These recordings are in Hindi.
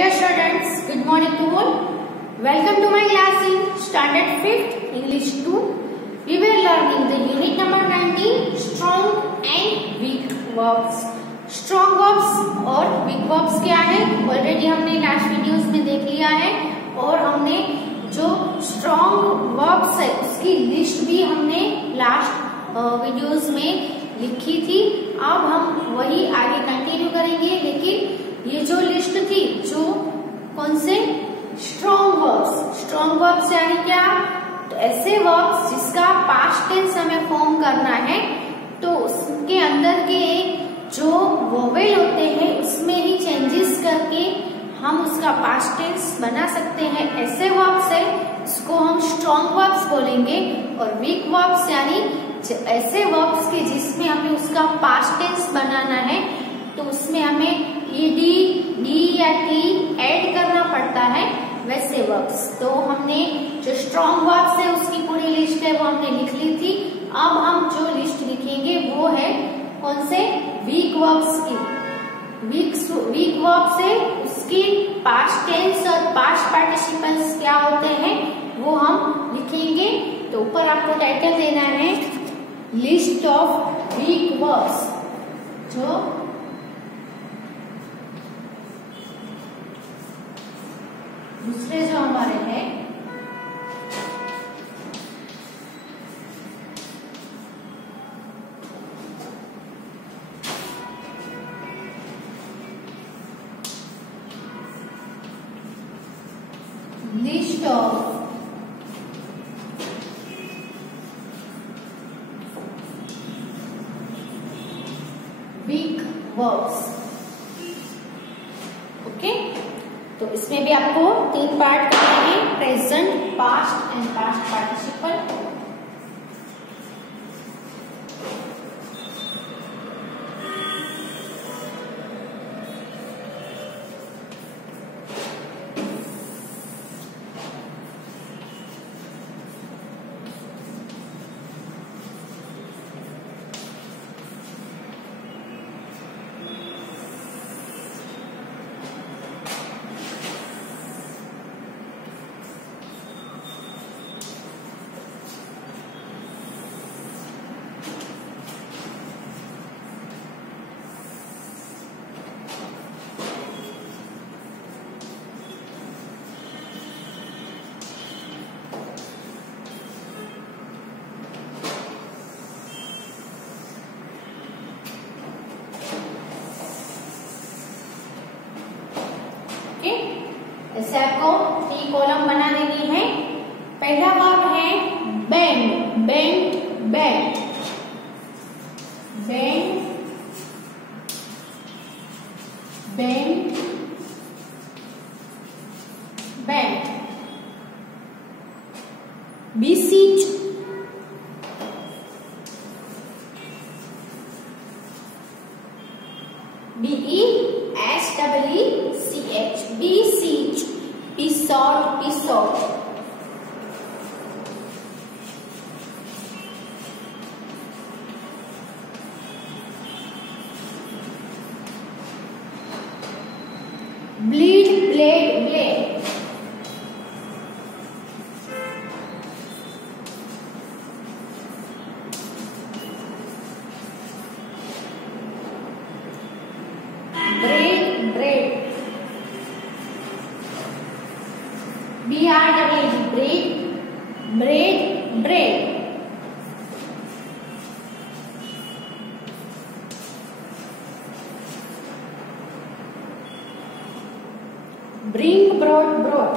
Dear students, good morning to all. Welcome to my class in Standard 5th English 2. We were learning the unit number 19, strong and weak verbs. Strong verbs और weak verbs क्या है? Already हमने लास्ट वीडियोस में देख लिया है और हमने जो strong verbs है उसकी लिस्ट भी हमने लास्ट वीडियोस में लिखी थी. अब हम वही आगे कंटिन्यू करेंगे, लेकिन ये जो लिस्ट थी जो कौन से स्ट्रॉन्ग वर्ब्स यानी क्या, तो ऐसे वर्ब्स जिसका पास्ट टेंस हमें फॉर्म करना है तो उसके अंदर के जो वोवेल होते हैं उसमें ही चेंजेस करके हम उसका पास्ट टेंस बना सकते हैं. ऐसे वर्ब्स है उसको हम स्ट्रॉन्ग वर्ब्स बोलेंगे. और वीक वर्ब्स यानी ऐसे वर्ब्स के जिसमें हमें उसका पास्ट टेंस बनाना है तो उसमें हमें ईडी, डी या टी ऐड करना पड़ता है, वैसे वर्ब्स. तो हमने जो स्ट्रॉन्ग वर्ब्स है उसकी पूरी लिस्ट है वो हमने लिख ली थी. अब हम जो लिस्ट लिखेंगे वो है कौन से वीक वर्ब्स की. वीक वर्ब्स है उसकी पास्ट टेंस और पास्ट पार्टिसिपल्स क्या होते हैं वो हम लिखेंगे. तो ऊपर आपको टाइटल देना है लिस्ट ऑफ वीक वर्ब्स. जो दूसरे जो हमारे हैं list of weak verbs. Okay, तो इसमें भी आपको 3 पार्ट करने हैं, present, past and past participle. ऐसे आपको 3 कॉलम बना देनी है. पहला वर्ब है bend, bent, bent, bend, bent, bent. beseech, B-E-S-E-E-C-H, beseech, besought, besought. Bleed, blade, blade. Braid, braid. B-R-A-D, braid, braid, braid. Bring, brought, brought.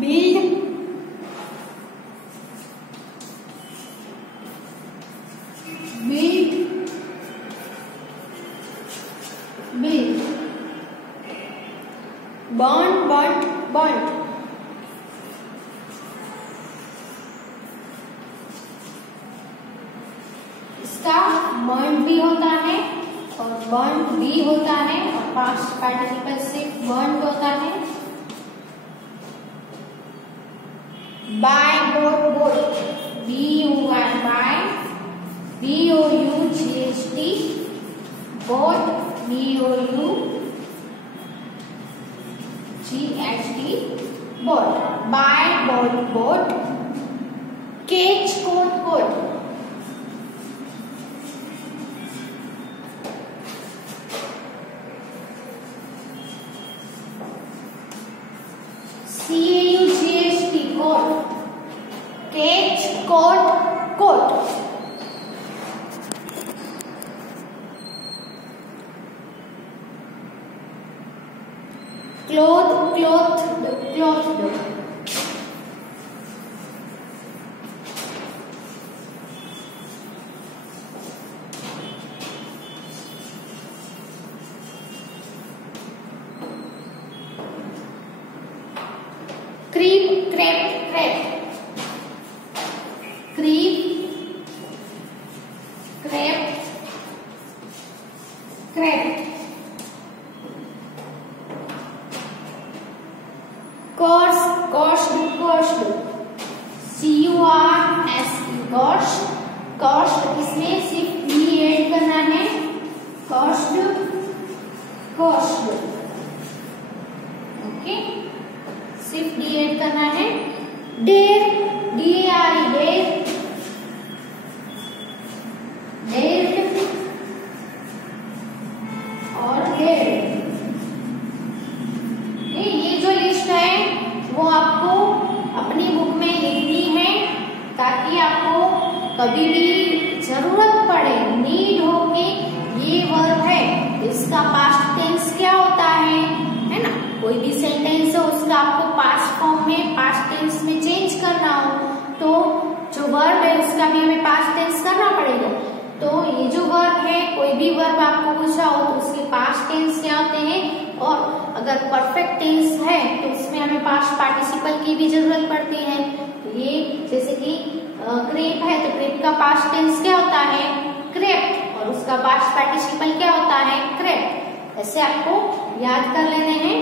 Build, build, build. Burn, burnt, burnt. इसका burnt भी होता है और burnt भी होता है और पास्ट पार्टिसिपल से burnt होता है. Buy bought bought BUY buy BOUGHT bought BOUGHT bought buy bought bought catch caught caught CAUGHT caught catch caught caught clothe clothe clothe creep crept crept creep crept crept cost cost cost CURSE cost इसमें सिर्फ E ऐड करना है cost ओके सिर्फ D ऐड करना है डेर DARE डेर और डेर ये जो लिस्ट है वो आपको अपनी बुक में लिखनी है ताकि आपको कभी भी जरूरत पड़े नीड हो कि ये वर्ब है इसका पास्ट टेंस क्या होता है ना। कोई भी सेंटेंस है उसका आपको पास्ट फॉर्म में पास्ट टेंस में चेंज करना हो तो जो वर्ब है उसका भी हमें पास्ट टेंस करना पड़ेगा। तो ये जो वर्ब है कोई भी वर्ब आपको पूछा हो तो उसके पास्ट टेंस क्या होते हैं और अगर परफेक्ट टेंस है तो उसमें हमें पास्ट पार्टिसिपल की भी जरूरत पड़ती है। तो ये जैसे कि क्रेप है तो क्रेप का पास्ट टेंस क्या होता है क्रेप्ट और उसका पास्ट पार्टिसिपल क्या होता है क्रेप्ट। ऐसे आपको याद कर लेने हैं।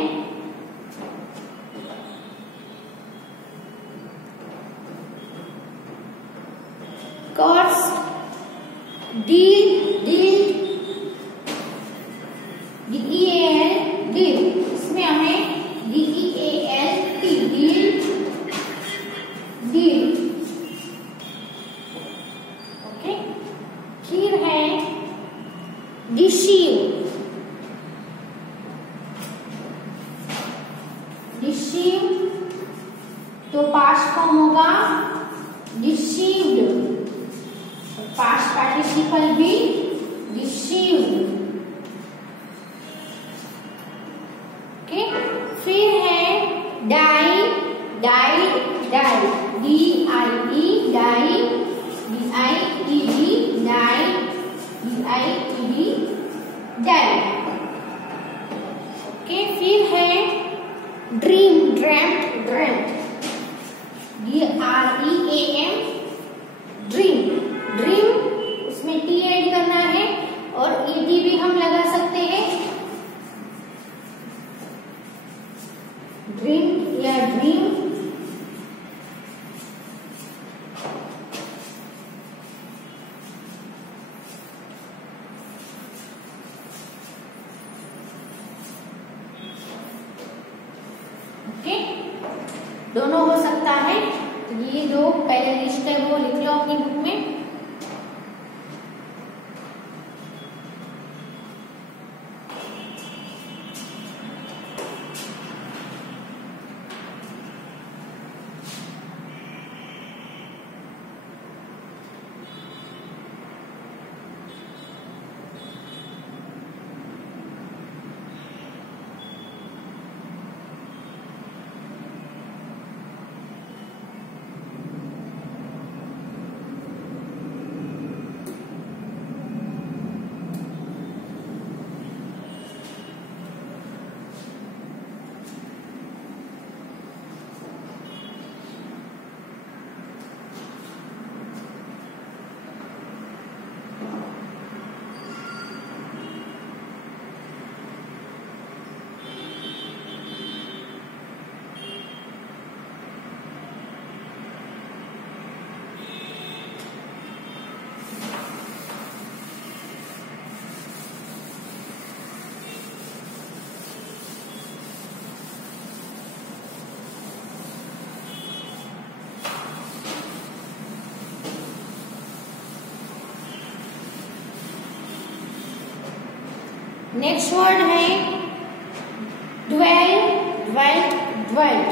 Course deal deal DEAL deal इसमें हमें DEALT डील डील ओके। फिर है डिसीव डिसीव तो पास्ट फॉर्म होगा डिसीव्ड पास्ट पार्टिसिपल भी डिसीव्ड ओके। फिर है die die die DIE die DIED die DIED die okay. फिर है dream dreamed dreamed DREAM dream dream उसमें T ऐड करना है और ED भी हम लगा सकते हैं ड्रीम या ड्रीम ओके दोनों हो सकता है। तो ये जो पहले लिस्ट है वो लिख लो अपनी बुक में। नेक्स्ट वर्ड है dwell, dwelt, dwelt.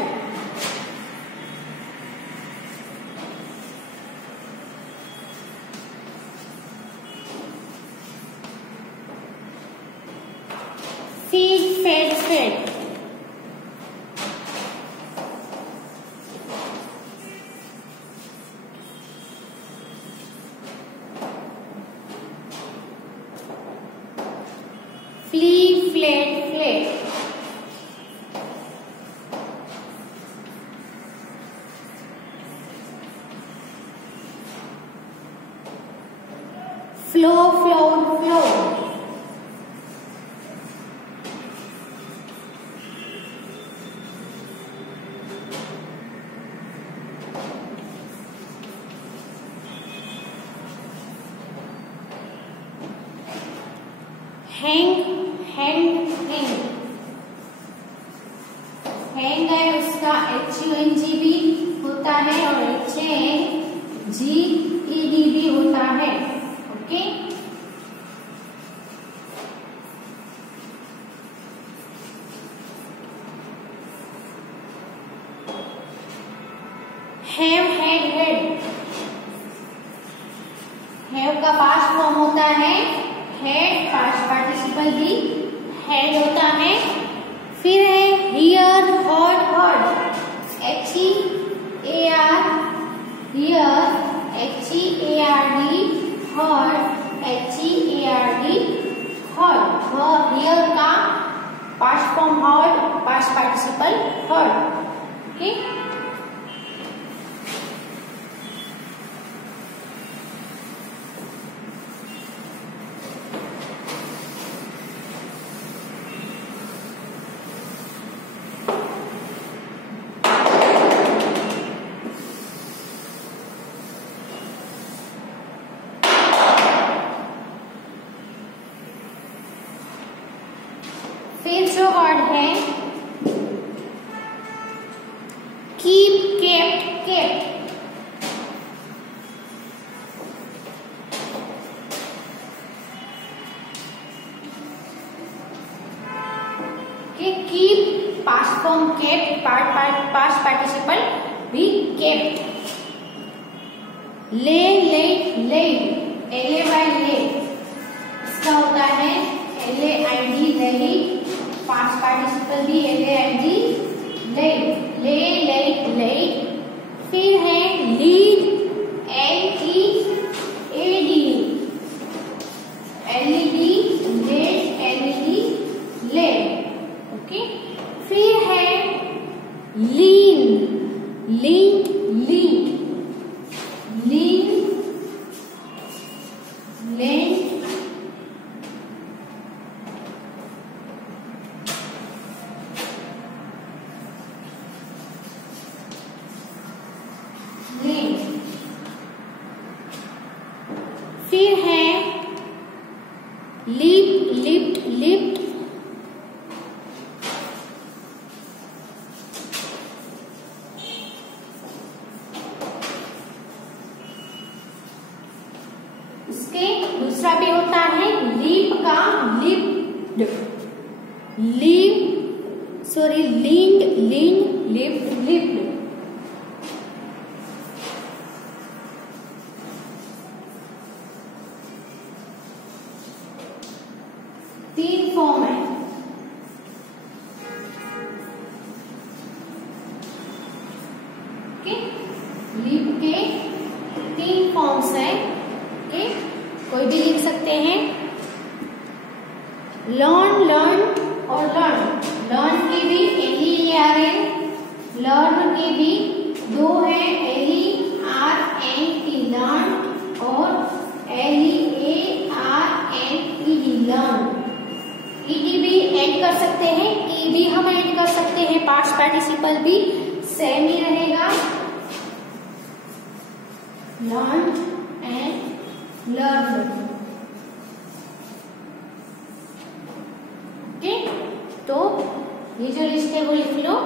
Feed, fed, fed. Flee, fled, fled. Flow, flowed, flowed. Hang, hang, hang. Hang है उसका HUNG भी होता है और HANGED भी होता है. Okay. Have, had, had. Have का पास्ट फॉर्म होता है had, पास्ट पार्टिसिपल भी had होता है. फिर है hear, heard, heard. HEAR, hear, HEARD, heard, HEARD, heard. Hear का past form heard, past participle heard. Okay. फिर जो वर्ड है keep, kept, kept. Keep past form kept, past participle भी kept. Lay, laid, laid. LAY lay इसका होता है LAID लेट. पास्ट पार्टिसिपल भी LAID laid. Lay, laid, laid. फिर है lead, LEAD, LED, led, LED, led. Okay. फिर है लीन, लीन, लीन, लीन, लेन. फिर है लीप, लिफ्ट, लिफ्ट. उसके दूसरा भी होता है लीप का lift, leap, sorry leaned, leaned, lift, lift. तीन फॉर्म है. ओके. लीप के तीन फॉर्म्स हैं. ओके. कोई भी लिख सकते हैं. लर्न, लर्न और लर्न. लर्न के भी LEARN, लर्न के भी दो है LERNT, लर्न और LEARNED, लर्न. ED भी ऐड कर सकते हैं, E भी हम ऐड कर सकते हैं. पास्ट पार्टिसिपल भी सेम ही रहेगा. Learn and learn. ओके. तो ये जो लिस्ट है वो लिख लो.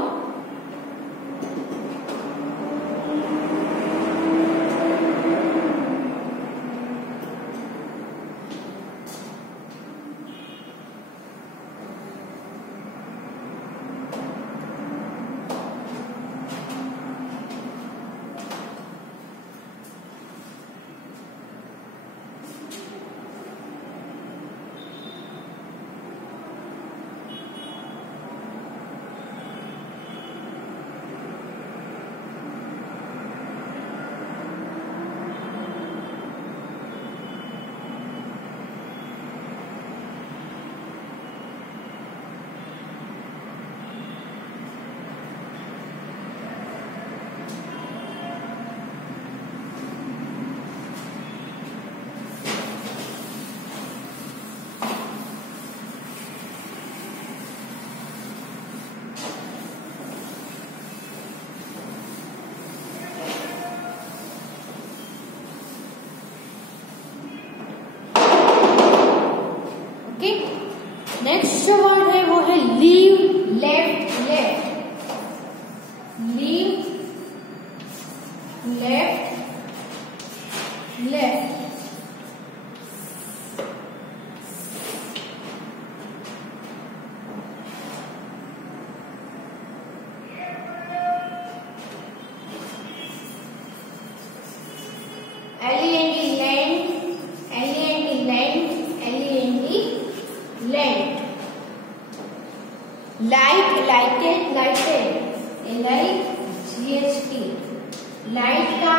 लाइट का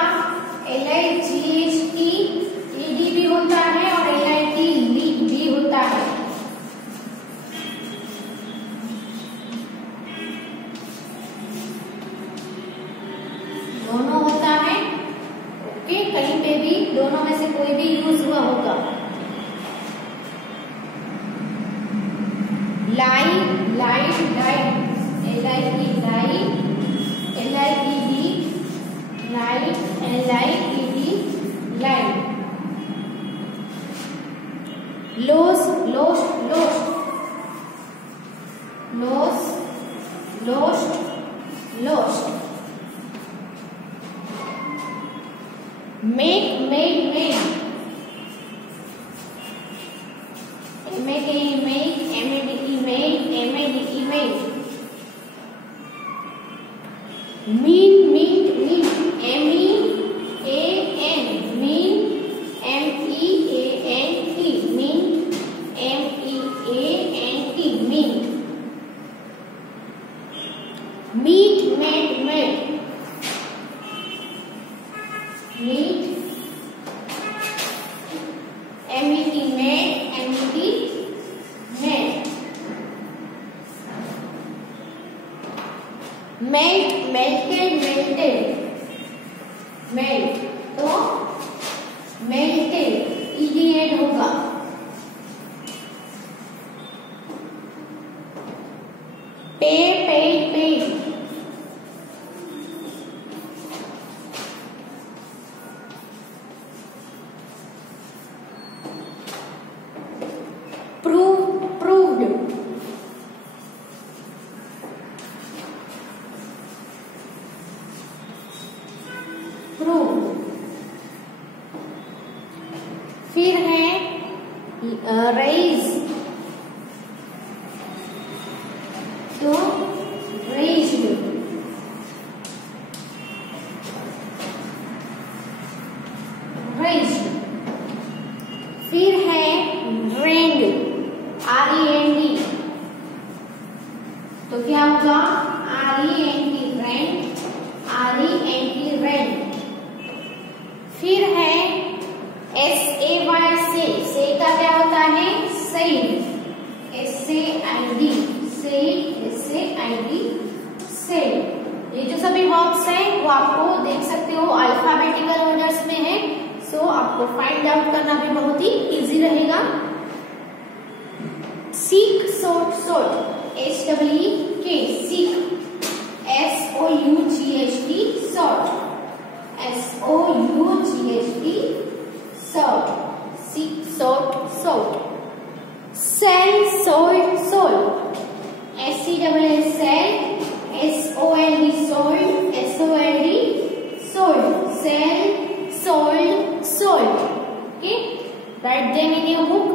LIGHT भी होता है और LIT भी होता है। दोनों होता है। ओके, कहीं पे भी दोनों में से कोई भी यूज हुआ होगा। Light light light LIT light LITD light LITD light. Lose lose lose lose lose lose. Make make make MEAKE make MEDE make MEDE make. Mean mean mean MEAN mean MEANT mean MEANT mean. Meet met met meet MET met MET met. Melt melted melted melt, तो मेल्टेड ED होगा। Pay paid paid prove proved proved. फिर है रेज, तो रेज्ड रेज्ड। फिर है रेंड REND, तो क्या होगा REND रेंड REND रेंड। फिर है SAY से का क्या होता है SAID SAID SAID। ये जो सभी वर्ब्स हैं वो आपको देख सकते हो अल्फाबेटिकल ऑर्डर्स में है, सो आपको फाइंड आउट करना भी बहुत ही इजी रहेगा। Seek sought sought SEEK seek SOUGHT sought SOUGHT sought seek sought sought. Sell sold sold SELL sell SOLD sold SOLD sold sell sold sold. Okay, write them in your book.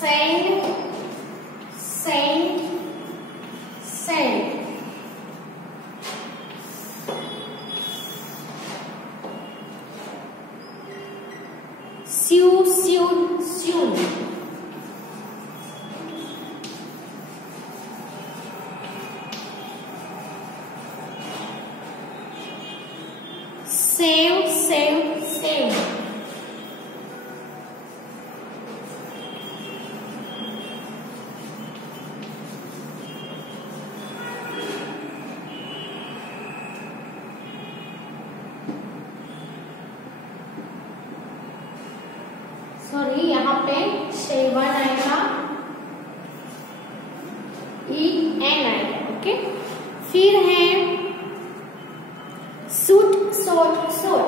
send, send, send. Sew sewed sewn, shave shave shave, sorry यहाँ पे शेवन आएगा, ई एन आएगा, ओके। फिर है shoot shot shot,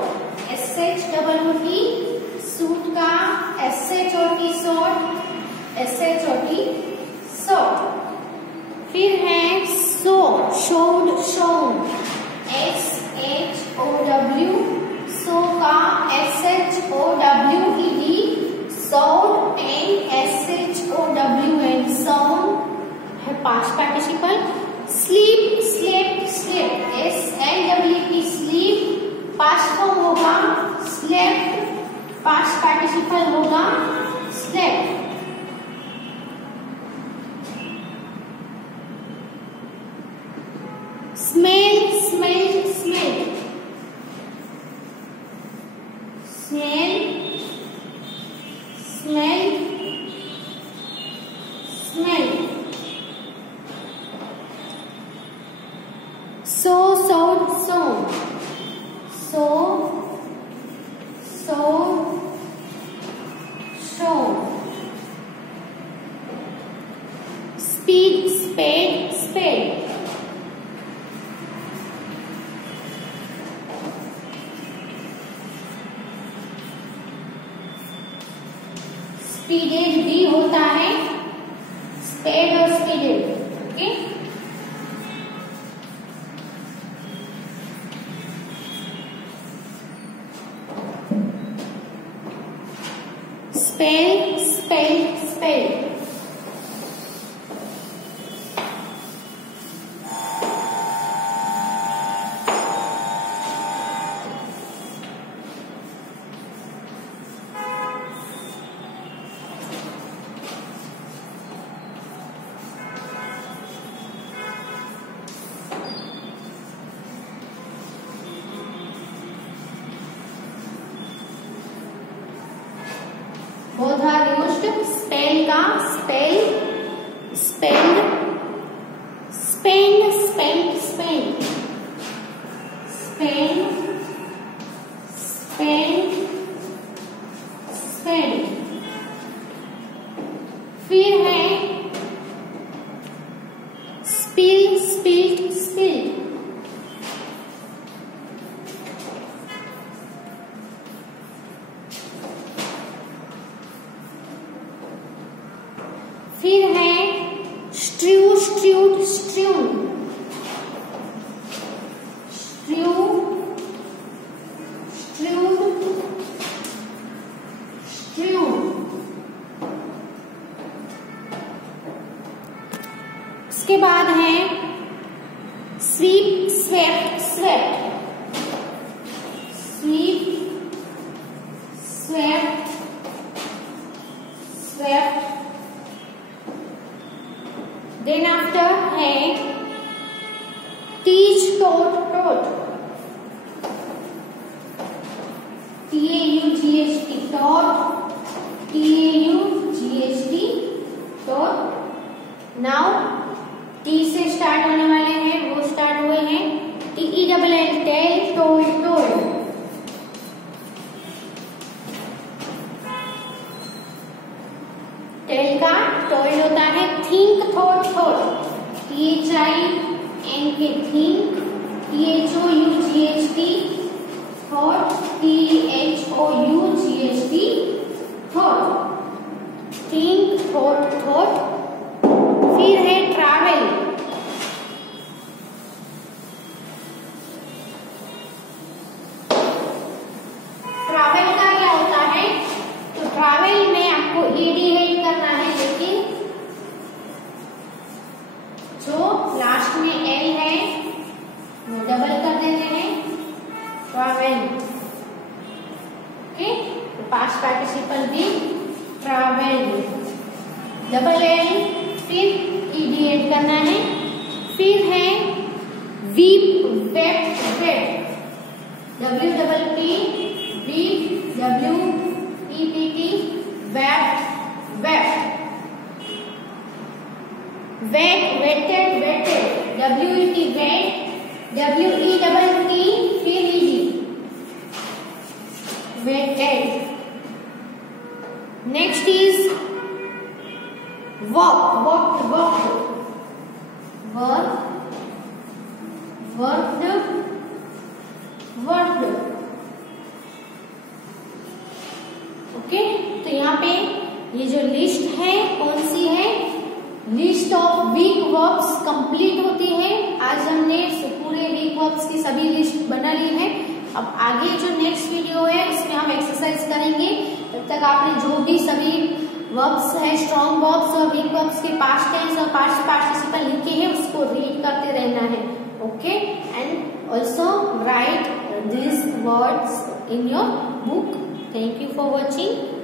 S H double O T, shoot का S H O T shot, S H O T shot. फिर है show showed shown, S H O W, show का S H O W E D, sound and SHOWN, sound है past participle। sleep slept slept, SLEEP sleep, past form होगा slept, past participle होगा slept। smell smelled smelled, smell smell smell, so sewed sewn, so sewed sewn, speed spade spade, speeded भी होता है, स्पेड और speeded, okay. Spell spell spell, both are used। Spell का spell spelled, spend spend spend, spend spend spend. फिर है स्पिल स्पिल्ड स्पिल्ड, फिर है स्ट्रू स्ट्रूड स्ट्रून, स्ट्रू स्ट्रूड स्ट्रून। उसके बाद है sweep swept swept, sweep swept swept. Then after है teach taught taught, TAUGHT taught, TAUGHT taught। now T से स्टार्ट होने वाले हैं, वो स्टार्ट हुए हैं TELL tell told told। Tell का टोल्ड होता है think thought thought, THINK think, THOUGHT thought, THOUGHT thought, think thought thought. फिर है ट्रैवल, ट्रैवल का क्या होता है, तो ट्रैवल में आपको ED करना है, लेकिन जो लास्ट में L है वो डबल कर देते हैं, ट्रैवल, ओके। पास्ट पार्टिसिपल भी ट्रैवल्ड, डबल एल, फिर ईडी ऐड करना है, फिर है weep, wept, wept, W double P, weep, W E P T, wept, wept, wet, wetted, wetted, W E T, wet, W E double T, फिर ED, wetted. Next is work, work, work, work, worked, worked. Okay, तो यहाँ पे ये जो लिस्ट है कौन सी है, list of weak verbs complete होती है। आज हमने पूरे वीक वर्ब्स की सभी लिस्ट बना ली है। अब आगे जो नेक्स्ट वीडियो है उसमें हम एक्सरसाइज करेंगे। तब तक आपने जो भी सभी वर्ब्स है, स्ट्रॉन्ग वर्ब्स और वीक वर्ब्स के पास्ट टेंस और पास्ट पार्टिसिपल लिखे हैं उसको रीड करते रहना है। Okay, and also right these words in your book. Thank you for watching.